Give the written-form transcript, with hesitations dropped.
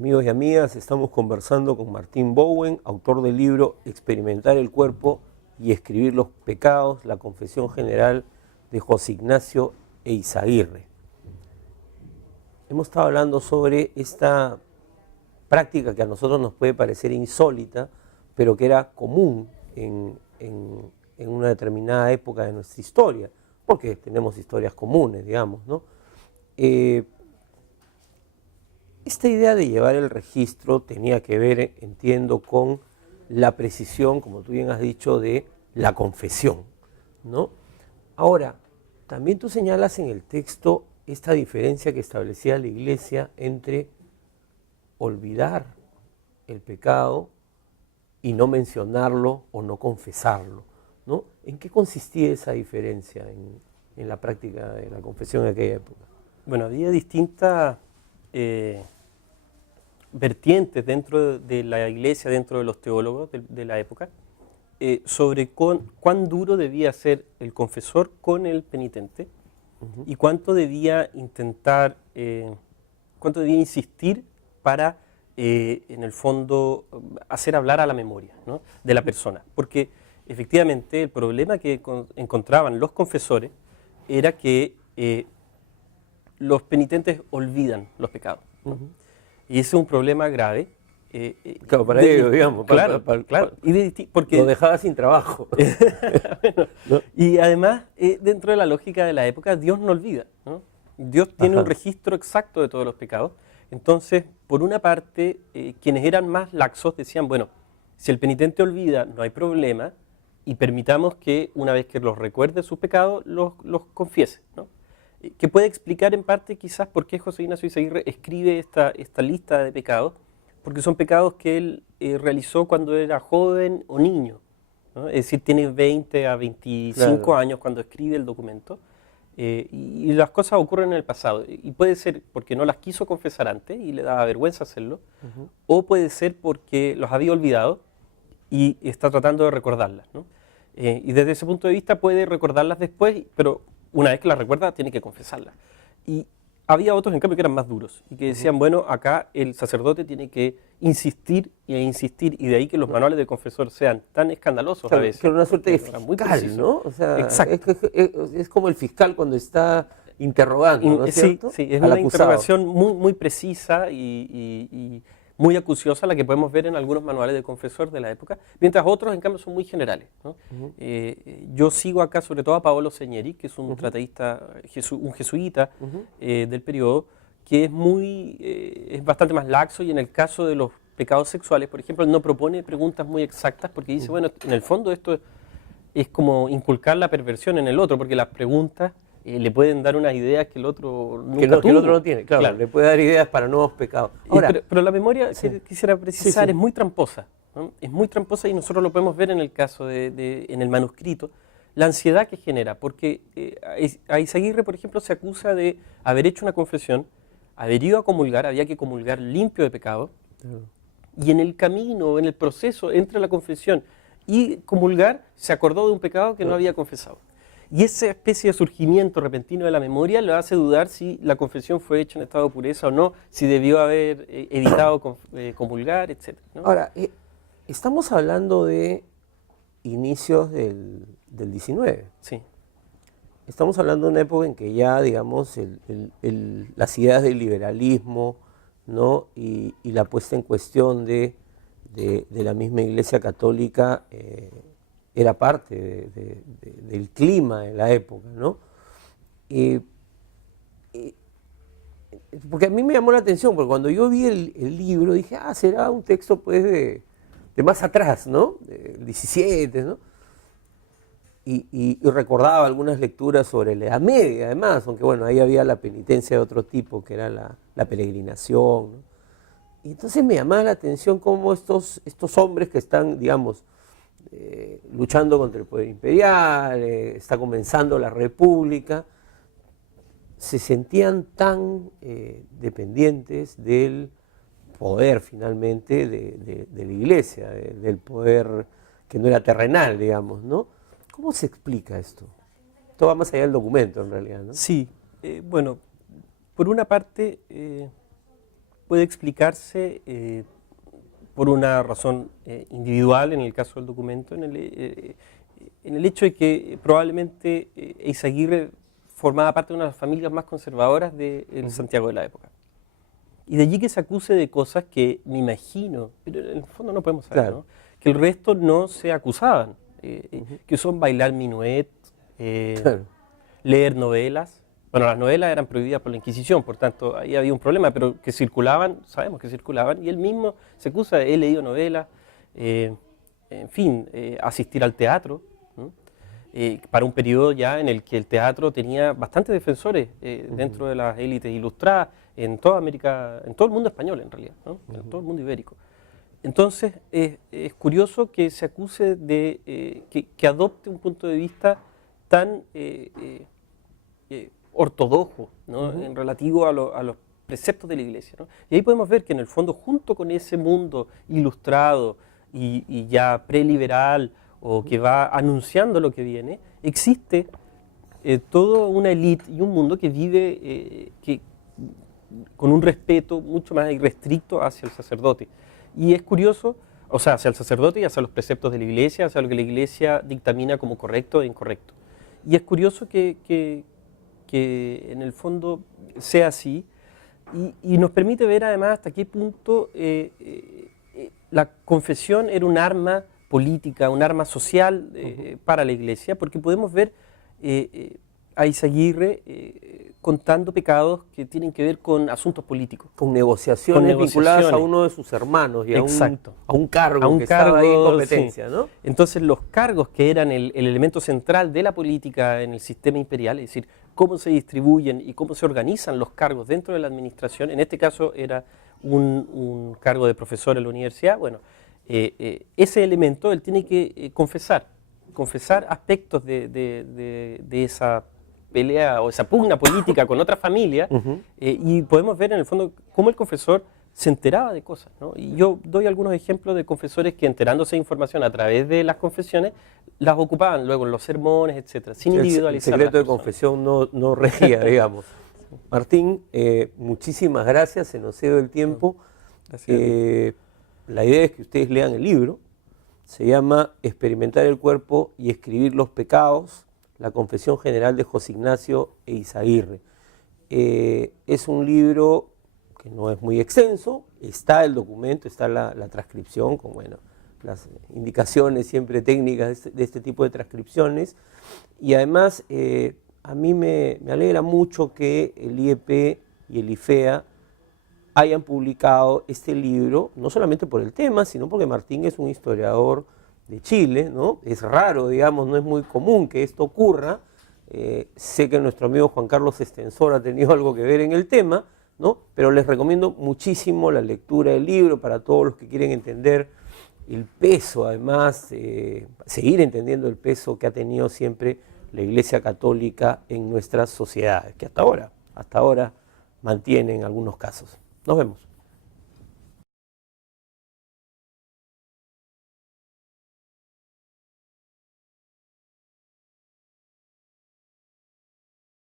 Amigos y amigas, estamos conversando con Martín Bowen, autor del libro Experimentar el cuerpo y escribir los pecados, la confesión general de José Ignacio Eizaguirre. Hemos estado hablando sobre esta práctica que a nosotros nos puede parecer insólita, pero que era común en una determinada época de nuestra historia, porque tenemos historias comunes, digamos, ¿no? Esta idea de llevar el registro tenía que ver, entiendo, con la precisión, como tú bien has dicho, de la confesión, ¿no? Ahora, también tú señalas en el texto esta diferencia que establecía la Iglesia entre olvidar el pecado y no mencionarlo o no confesarlo, ¿no? ¿En qué consistía esa diferencia en la práctica de la confesión en aquella época? Bueno, había distintas vertientes dentro de la Iglesia, dentro de los teólogos de la época, sobre cuán duro debía ser el confesor con el penitente y cuánto debía intentar, cuánto debía insistir para, en el fondo, hacer hablar a la memoria, ¿no?, de la persona. Porque efectivamente el problema que encontraban los confesores era que los penitentes olvidan los pecados, ¿no? Y ese es un problema grave. Claro, para ellos, digamos. Claro. Porque lo dejaba sin trabajo. Bueno, ¿no? Y además, dentro de la lógica de la época, Dios no olvida, ¿no? Dios tiene un registro exacto de todos los pecados. Entonces, por una parte, quienes eran más laxos decían, bueno, si el penitente olvida, no hay problema, y permitamos que una vez que los recuerde sus pecados, los confiese, ¿no? Que puede explicar en parte quizás por qué José Ignacio Eizaguirre escribe esta lista de pecados, porque son pecados que él realizó cuando era joven o niño, ¿no? Es decir, tiene 20 a 25 años cuando escribe el documento, y las cosas ocurren en el pasado, y puede ser porque no las quiso confesar antes y le daba vergüenza hacerlo, o puede ser porque los había olvidado y está tratando de recordarlas, ¿no? Y desde ese punto de vista puede recordarlas después, pero una vez que las recuerda tiene que confesarlas. Y había otros, en cambio, que eran más duros y que decían, bueno, acá el sacerdote tiene que insistir e insistir, y de ahí que los manuales del confesor sean tan escandalosos, a veces. Que era una suerte de fiscal, ¿no? O sea, es como el fiscal cuando está interrogando, ¿no es cierto? Sí, es una interrogación muy precisa y muy acuciosa, la que podemos ver en algunos manuales de confesor de la época, mientras otros, en cambio, son muy generales, ¿no? Yo sigo acá sobre todo a Paolo Segneri, que es un tratadista, un jesuita del periodo, que es bastante más laxo, y en el caso de los pecados sexuales, por ejemplo, él no propone preguntas muy exactas, porque dice, bueno, en el fondo esto es como inculcar la perversión en el otro, porque las preguntas le pueden dar unas ideas que el otro nunca tuvo. Que el otro no tiene, claro, le puede dar ideas para nuevos pecados. Ahora, pero la memoria, quisiera precisar, es muy tramposa, ¿no? Es muy tramposa, y nosotros lo podemos ver en el caso en el manuscrito, la ansiedad que genera, porque a Eizaguirre, por ejemplo, se acusa de haber hecho una confesión, haber ido a comulgar, había que comulgar limpio de pecado, y en el camino, en el proceso entre la confesión y comulgar, se acordó de un pecado que no había confesado. Y esa especie de surgimiento repentino de la memoria le hace dudar si la confesión fue hecha en estado de pureza o no, si debió haber evitado comulgar, etc., ¿no? Ahora, estamos hablando de inicios del 19. Sí. Estamos hablando de una época en que ya, digamos, las ideas del liberalismo, ¿no?, y la puesta en cuestión de la misma Iglesia Católica era parte del clima de la época, ¿no? Porque a mí me llamó la atención, porque cuando yo vi el libro dije, será un texto pues de más atrás, ¿no? Del 17, ¿no? Y recordaba algunas lecturas sobre la Edad Media, además, aunque bueno, ahí había la penitencia de otro tipo, que era la peregrinación, ¿no? Y entonces me llamaba la atención cómo estos hombres que están, digamos, luchando contra el poder imperial, está comenzando la república, se sentían tan dependientes del poder finalmente de la Iglesia, del poder que no era terrenal, digamos, ¿no? ¿Cómo se explica esto? Esto va más allá del documento, en realidad, ¿no? Sí, bueno, por una parte, puede explicarse por una razón individual, en el caso del documento, en el hecho de que probablemente Eizaguirre formaba parte de una de las familias más conservadoras del Santiago de la época. Y de allí que se acuse de cosas que me imagino, pero en el fondo no podemos saber, Claro. ¿no? Que el resto no se acusaban, que son bailar minuet, Claro. leer novelas. Bueno, las novelas eran prohibidas por la Inquisición, por tanto ahí había un problema, pero que circulaban, sabemos que circulaban, y él mismo se acusa de he leído novelas, en fin, asistir al teatro, ¿no? Para un periodo ya en el que el teatro tenía bastantes defensores dentro de las élites ilustradas en toda América, en todo el mundo español en realidad, ¿no? En todo el mundo ibérico. Entonces es curioso que se acuse de que adopte un punto de vista tan ortodoxo, ¿no? En relativo a los preceptos de la Iglesia, ¿no? Y ahí podemos ver que en el fondo, junto con ese mundo ilustrado y ya preliberal, o que va anunciando lo que viene, existe toda una élite y un mundo que vive con un respeto mucho más irrestricto hacia el sacerdote. Y es curioso, o sea, hacia el sacerdote y hacia los preceptos de la Iglesia, hacia lo que la Iglesia dictamina como correcto e incorrecto. Y es curioso que en el fondo sea así, y nos permite ver además hasta qué punto la confesión era un arma política, un arma social para la Iglesia, porque podemos ver a Eizaguirre contando pecados que tienen que ver con asuntos políticos. Con negociaciones vinculadas a uno de sus hermanos y Exacto. a un cargo que estaba ahí en competencia, sí. ¿no? Entonces los cargos que eran el elemento central de la política en el sistema imperial, es decir, cómo se distribuyen y cómo se organizan los cargos dentro de la administración, en este caso era un cargo de profesor en la universidad, bueno, ese elemento él tiene que confesar aspectos de esa pelea o esa pugna política con otra familia, y podemos ver en el fondo cómo el confesor se enteraba de cosas, ¿no? Y yo doy algunos ejemplos de confesores que, enterándose de información a través de las confesiones, las ocupaban luego en los sermones, etcétera, sin individualizar. El secreto de confesión no regía, digamos. Martín, muchísimas gracias, se nos cede el tiempo. La idea es que ustedes lean el libro. Se llama Experimentar el cuerpo y escribir los pecados, la confesión general de José Ignacio Eizaguirre. Es un libro que no es muy extenso, está el documento, está la transcripción con las indicaciones siempre técnicas de este tipo de transcripciones, y además a mí me alegra mucho que el IEP y el IFEA hayan publicado este libro, no solamente por el tema, sino porque Martín es un historiador de Chile, ¿no? Es raro, digamos, no es muy común que esto ocurra. Sé que nuestro amigo Juan Carlos Estensor ha tenido algo que ver en el tema, ¿no? Pero les recomiendo muchísimo la lectura del libro para todos los que quieren entender el peso, además, seguir entendiendo el peso que ha tenido siempre la Iglesia Católica en nuestras sociedades, que hasta ahora mantiene en algunos casos. Nos vemos.